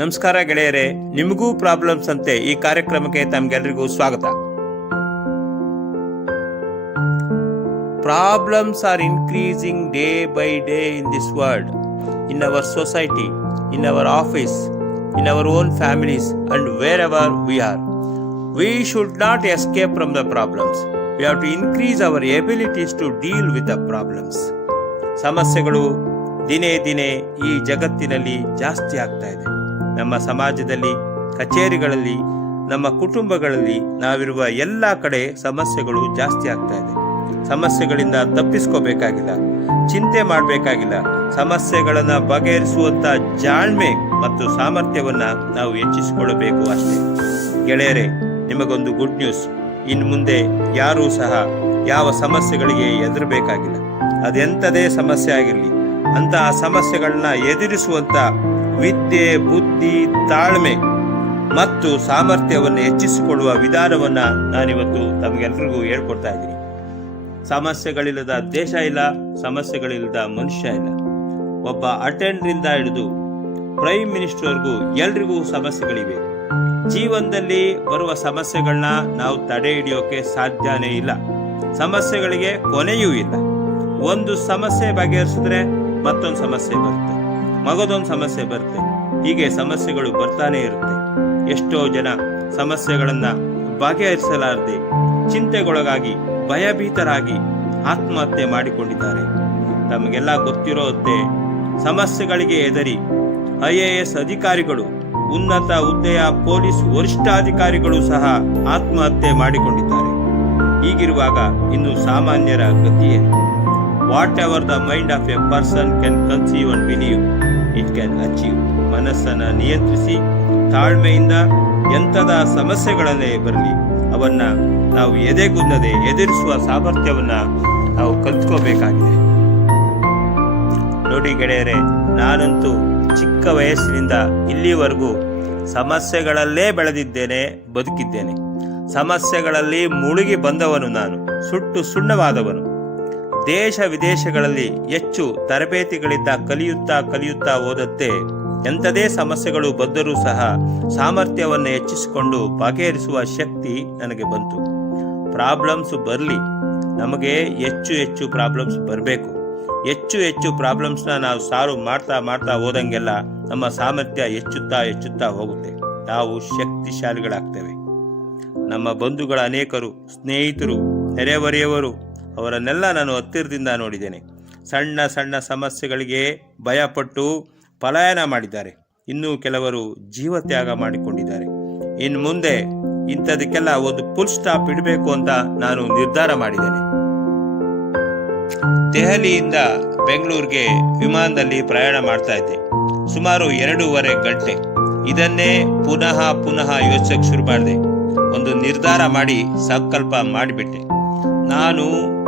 ನಮಸ್ಕಾರ ಗೆಳೆಯರೇ, ನಿಮಗೂ ಪ್ರಾಬ್ಲಮ್ಸ್ ಅಂತೆ ಈ ಕಾರ್ಯಕ್ರಮಕ್ಕೆ ತಮಗೆಲ್ಲರಿಗೂ ಸ್ವಾಗತ. Problems are increasing day by day in this world, in our society, in our office, in our own families and wherever we are. We should not escape from the problems. We have to increase our abilities to deal with the problems. ಸಮಸ್ಯೆಗಳು ದಿನೇ ದಿನೇ ಈ ಜಗತ್ತಿನಲ್ಲಿ ಜಾಸ್ತಿ ಆಗ್ತಾ ಇದೆ. ನಮ್ಮ ಸಮಾಜದಲ್ಲಿ, ಕಚೇರಿಗಳಲ್ಲಿ, ನಮ್ಮ ಕುಟುಂಬಗಳಲ್ಲಿ ನಾವಿರುವ ಎಲ್ಲ ಕಡೆ ಸಮಸ್ಯೆಗಳು ಜಾಸ್ತಿ ಆಗ್ತಾ ಇದೆ. ಸಮಸ್ಯೆಗಳಿಂದ ತಪ್ಪಿಸ್ಕೋಬೇಕಾಗಿಲ್ಲ, ಚಿಂತೆ ಮಾಡಬೇಕಾಗಿಲ್ಲ. ಸಮಸ್ಯೆಗಳನ್ನು ಬಗೆಹರಿಸುವಂತ ಜಾಣ್ಮೆ ಮತ್ತು ಸಾಮರ್ಥ್ಯವನ್ನ ನಾವು ಹೆಚ್ಚಿಸಿಕೊಳ್ಳಬೇಕು ಅಷ್ಟೇ. ಗೆಳೆಯರೇ, ನಿಮಗೊಂದು ಗುಡ್ ನ್ಯೂಸ್. ಇನ್ನು ಮುಂದೆ ಯಾರೂ ಸಹ ಯಾವ ಸಮಸ್ಯೆಗಳಿಗೆ ಹೆದರಬೇಕಾಗಿಲ್ಲ. ಅದೆಂಥದೇ ಸಮಸ್ಯೆ ಆಗಿರಲಿ, ಅಂತಹ ಸಮಸ್ಯೆಗಳನ್ನ ಎದುರಿಸುವಂತ ವಿದ್ಯೆ, ಬುದ್ಧಿ, ತಾಳ್ಮೆ ಮತ್ತು ಸಾಮರ್ಥ್ಯವನ್ನು ಹೆಚ್ಚಿಸಿಕೊಳ್ಳುವ ವಿಧಾನವನ್ನ ನಾನಿವತ್ತು ತಮಗೆಲ್ಲರಿಗೂ ಹೇಳ್ಕೊಡ್ತಾ ಇದ್ದೀನಿ. ಸಮಸ್ಯೆಗಳಿಲ್ಲದ ದೇಶ ಇಲ್ಲ, ಸಮಸ್ಯೆಗಳಿಲ್ಲದ ಮನುಷ್ಯ ಇಲ್ಲ. ಒಬ್ಬ ಅಟೆಂಡರಿಂದ ಹಿಡಿದು ಪ್ರೈಮ್ ಮಿನಿಸ್ಟರ್ವರೆಗೂ ಎಲ್ರಿಗೂ ಸಮಸ್ಯೆಗಳಿವೆ. ಜೀವನದಲ್ಲಿ ಬರುವ ಸಮಸ್ಯೆಗಳನ್ನ ನಾವು ತಡೆ ಹಿಡಿಯೋಕೆ ಸಾಧ್ಯನೇ ಇಲ್ಲ. ಸಮಸ್ಯೆಗಳಿಗೆ ಕೊನೆಯೂ ಇಲ್ಲ. ಒಂದು ಸಮಸ್ಯೆ ಬಗೆಹರಿಸಿದ್ರೆ ಮತ್ತೊಂದು ಸಮಸ್ಯೆ ಬರುತ್ತೆ, ಮಗದೊಂದು ಸಮಸ್ಯೆ ಬರುತ್ತೆ. ಹೀಗೆ ಸಮಸ್ಯೆಗಳು ಬರ್ತಾನೆ ಇರುತ್ತೆ. ಎಷ್ಟೋ ಜನ ಸಮಸ್ಯೆಗಳನ್ನ ಬಗೆಹರಿಸಲಾರದೆ ಚಿಂತೆಗೊಳಗಾಗಿ ಭಯಭೀತರಾಗಿ ಆತ್ಮಹತ್ಯೆ ಮಾಡಿಕೊಂಡಿದ್ದಾರೆ. ತಮಗೆಲ್ಲ ಗೊತ್ತಿರೋತ್ತೆ, ಸಮಸ್ಯೆಗಳಿಗೆ ಹೆದರಿ IAS ಅಧಿಕಾರಿಗಳು, ಉನ್ನತ ಹುದ್ದೆಯ ಪೊಲೀಸ್ ವರಿಷ್ಠಾಧಿಕಾರಿಗಳು ಸಹ ಆತ್ಮಹತ್ಯೆ ಮಾಡಿಕೊಂಡಿದ್ದಾರೆ. ಹೀಗಿರುವಾಗ ಇನ್ನು ಸಾಮಾನ್ಯರ ಗತಿಯೇನು? Whatever the mind of a person can conceive and believe it can achieve. ಮನಸ್ಸನ್ನು ನಿಯಂತ್ರಿಸಿ ತಾಳ್ಮೆಯಿಂದ ಎಂಥದ ಸಮಸ್ಯೆಗಳನ್ನೇ ಬರಲಿ ಅವನ್ನ ನಾವು ಎದೆಗುನ್ನದೆ ಎದುರಿಸುವ ಸಾಮರ್ಥ್ಯವನ್ನ ನಾವು ಕಲ್ತ್ಕೋಬೇಕಾಗಿದೆ. ನೋಡಿ ಗೆಳೆಯರೇ, ನಾನಂತೂ ಚಿಕ್ಕ ವಯಸ್ಸಿನಿಂದ ಇಲ್ಲಿವರೆಗೂ ಸಮಸ್ಯೆಗಳಲ್ಲೇ ಬೆಳೆದಿದ್ದೇನೆ, ಬದುಕಿದ್ದೇನೆ. ಸಮಸ್ಯೆಗಳಲ್ಲಿ ಮುಳುಗಿ ಬಂದವನು ನಾನು, ಸುಟ್ಟು ಸುಣ್ಣವಾದವನು. ದೇಶ ವಿದೇಶಗಳಲ್ಲಿ ಹೆಚ್ಚು ತರಬೇತಿಗಳಿಂದ ಕಲಿಯುತ್ತಾ ಹೋದಂತೆ ಎಂಥದೇ ಸಮಸ್ಯೆಗಳು ಬಂದರೂ ಸಹ ಸಾಮರ್ಥ್ಯವನ್ನು ಹೆಚ್ಚಿಸಿಕೊಂಡು ಬಗೆಹರಿಸುವ ಶಕ್ತಿ ನನಗೆ ಬಂತು. ಪ್ರಾಬ್ಲಮ್ಸ್ ಬರಲಿ, ನಮಗೆ ಹೆಚ್ಚು ಪ್ರಾಬ್ಲಮ್ಸ್ ಬರಬೇಕು. ಹೆಚ್ಚು ಪ್ರಾಬ್ಲಮ್ಸ್ನ ನಾವು ಸಾಲ್ವ್ ಮಾಡ್ತಾ ಹೋದಂಗೆಲ್ಲ ನಮ್ಮ ಸಾಮರ್ಥ್ಯ ಹೆಚ್ಚುತ್ತಾ ಹೋಗುತ್ತೆ. ನಾವು ಶಕ್ತಿಶಾಲಿಗಳಾಗ್ತೇವೆ. ನಮ್ಮ ಬಂಧುಗಳ ಅನೇಕರು, ಸ್ನೇಹಿತರು, ನೆರೆಹೊರೆಯವರು, ಅವರನ್ನೆಲ್ಲ ನಾನು ಹತ್ತಿರದಿಂದ ನೋಡಿದ್ದೇನೆ. ಸಣ್ಣ ಸಮಸ್ಯೆಗಳಿಗೆ ಭಯಪಟ್ಟು ಪಲಾಯನ ಮಾಡಿದ್ದಾರೆ. ಇನ್ನೂ ಕೆಲವರು ಜೀವತ್ಯಾಗ ಮಾಡಿಕೊಂಡಿದ್ದಾರೆ. ಇನ್ನು ಮುಂದೆ ಇಂಥದಕ್ಕೆಲ್ಲ ಒಂದು ಫುಲ್ ಸ್ಟಾಪ್ ಇಡಬೇಕು ಅಂತ ನಾನು ನಿರ್ಧಾರ ಮಾಡಿದ್ದೇನೆ. ದೆಹಲಿಯಿಂದ ಬೆಂಗಳೂರಿಗೆ ವಿಮಾನದಲ್ಲಿ ಪ್ರಯಾಣ ಮಾಡ್ತಾ ಇದ್ದೆ. ಸುಮಾರು 2.5 ಗಂಟೆ. ಇದನ್ನೇ ಪುನಃ ಯೋಚಿಸಕ್ಕೆ ಶುರು ಮಾಡಿದೆ. ಒಂದು ನಿರ್ಧಾರ ಮಾಡಿ ಸಂಕಲ್ಪ ಮಾಡಿಬಿಟ್ಟೆ. ನಾನು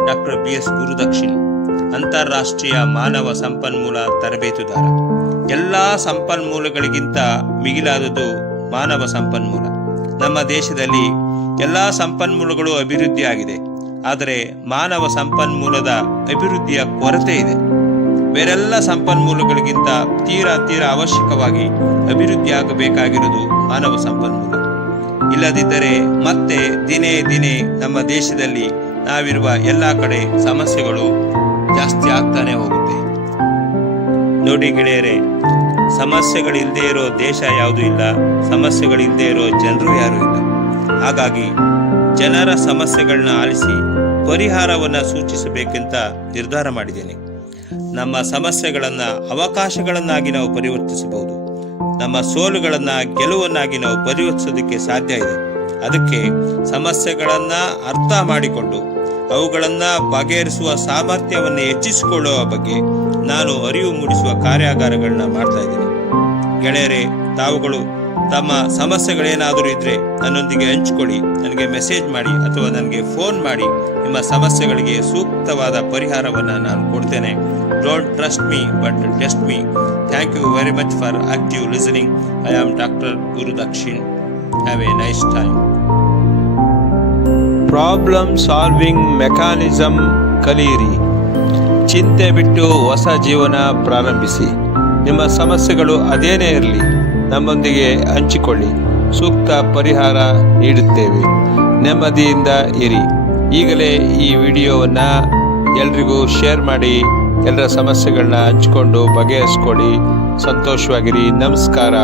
ಡಾಕ್ಟರ್ BS ಗುರುದಕ್ಷಿಣ್, ಅಂತಾರಾಷ್ಟ್ರೀಯ ಮಾನವ ಸಂಪನ್ಮೂಲ ತರಬೇತುದಾರ. ಎಲ್ಲ ಸಂಪನ್ಮೂಲಗಳಿಗಿಂತ ಮಿಗಿಲಾದದ್ದು ಮಾನವ ಸಂಪನ್ಮೂಲ. ನಮ್ಮ ದೇಶದಲ್ಲಿ ಎಲ್ಲ ಸಂಪನ್ಮೂಲಗಳು ಅಭಿವೃದ್ಧಿ ಆಗಿದೆ, ಆದರೆ ಮಾನವ ಸಂಪನ್ಮೂಲದ ಅಭಿವೃದ್ಧಿಯ ಕೊರತೆ ಇದೆ. ಬೇರೆಲ್ಲ ಸಂಪನ್ಮೂಲಗಳಿಗಿಂತ ತೀರಾ ಅವಶ್ಯಕವಾಗಿ ಅಭಿವೃದ್ಧಿ ಆಗಬೇಕಾಗಿರೋದು ಮಾನವ ಸಂಪನ್ಮೂಲ. ಇಲ್ಲದಿದ್ದರೆ ಮತ್ತೆ ದಿನೇ ನಮ್ಮ ದೇಶದಲ್ಲಿ ನಾವಿರುವ ಎಲ್ಲ ಕಡೆ ಸಮಸ್ಯೆಗಳು ಜಾಸ್ತಿ ಆಗ್ತಾನೆ ಹೋಗುತ್ತೆ. ನೋಡಿ ಗೆಳೆಯರೇ, ಸಮಸ್ಯೆಗಳಿಲ್ಲದೆ ಇರೋ ದೇಶ ಯಾವುದೂ ಇಲ್ಲ, ಸಮಸ್ಯೆಗಳಿಲ್ಲದೆ ಇರೋ ಜನರು ಯಾರೂ ಇಲ್ಲ. ಹಾಗಾಗಿ ಜನರ ಸಮಸ್ಯೆಗಳನ್ನ ಆಲಿಸಿ ಪರಿಹಾರವನ್ನು ಸೂಚಿಸಬೇಕೆಂತ ನಿರ್ಧಾರ ಮಾಡಿದ್ದೇನೆ. ನಮ್ಮ ಸಮಸ್ಯೆಗಳನ್ನು ಅವಕಾಶಗಳನ್ನಾಗಿ ನಾವು ಪರಿವರ್ತಿಸಬಹುದು. ನಮ್ಮ ಸೋಲುಗಳನ್ನು ಗೆಲುವನ್ನಾಗಿ ನಾವು ಪರಿವರ್ತಿಸೋದಕ್ಕೆ ಸಾಧ್ಯ ಇದೆ. ಅದಕ್ಕೆ ಸಮಸ್ಯೆಗಳನ್ನು ಅರ್ಥ ಮಾಡಿಕೊಂಡು ಅವುಗಳನ್ನು ಬಗೆಹರಿಸುವ ಸಾಮರ್ಥ್ಯವನ್ನು ಹೆಚ್ಚಿಸಿಕೊಳ್ಳುವ ಬಗ್ಗೆ ನಾನು ಅರಿವು ಮೂಡಿಸುವ ಕಾರ್ಯಾಗಾರಗಳನ್ನ ಮಾಡ್ತಾ ಇದ್ದೀನಿ. ಗೆಳೆಯರೇ, ತಾವುಗಳು ತಮ್ಮ ಸಮಸ್ಯೆಗಳೇನಾದರೂ ಇದ್ದರೆ ನನ್ನೊಂದಿಗೆ ಹಂಚಿಕೊಳ್ಳಿ. ನನಗೆ ಮೆಸೇಜ್ ಮಾಡಿ ಅಥವಾ ನನಗೆ ಫೋನ್ ಮಾಡಿ. ನಿಮ್ಮ ಸಮಸ್ಯೆಗಳಿಗೆ ಸೂಕ್ತವಾದ ಪರಿಹಾರವನ್ನು ನಾನು ಕೊಡ್ತೇನೆ. Don't trust me but test me. Thank you very much for active listening. I am doctor Gurudakshin. Have a nice time. Problem solving mechanism ಕಲಿಯಿರಿ. ಚಿಂತೆ ಬಿಟ್ಟು ಹೊಸ ಜೀವನ ಪ್ರಾರಂಭಿಸಿ. ನಿಮ್ಮ ಸಮಸ್ಯೆಗಳು ಅದೇನೇ ಇರಲಿ, ನಮ್ಮೊಂದಿಗೆ ಹಂಚಿಕೊಳ್ಳಿ. ಸೂಕ್ತ ಪರಿಹಾರ ನೀಡುತ್ತೇವೆ. ನೆಮ್ಮದಿಯಿಂದ ಇರಿ. ಈಗಲೇ ಈ ವಿಡಿಯೋವನ್ನು ಎಲ್ರಿಗೂ ಶೇರ್ ಮಾಡಿ. ಎಲ್ಲರ ಸಮಸ್ಯೆಗಳನ್ನ ಹಂಚಿಕೊಂಡು ಬಗೆಹರಿಸ್ಕೊಳ್ಳಿ. ಸಂತೋಷವಾಗಿರಿ. ನಮಸ್ಕಾರ.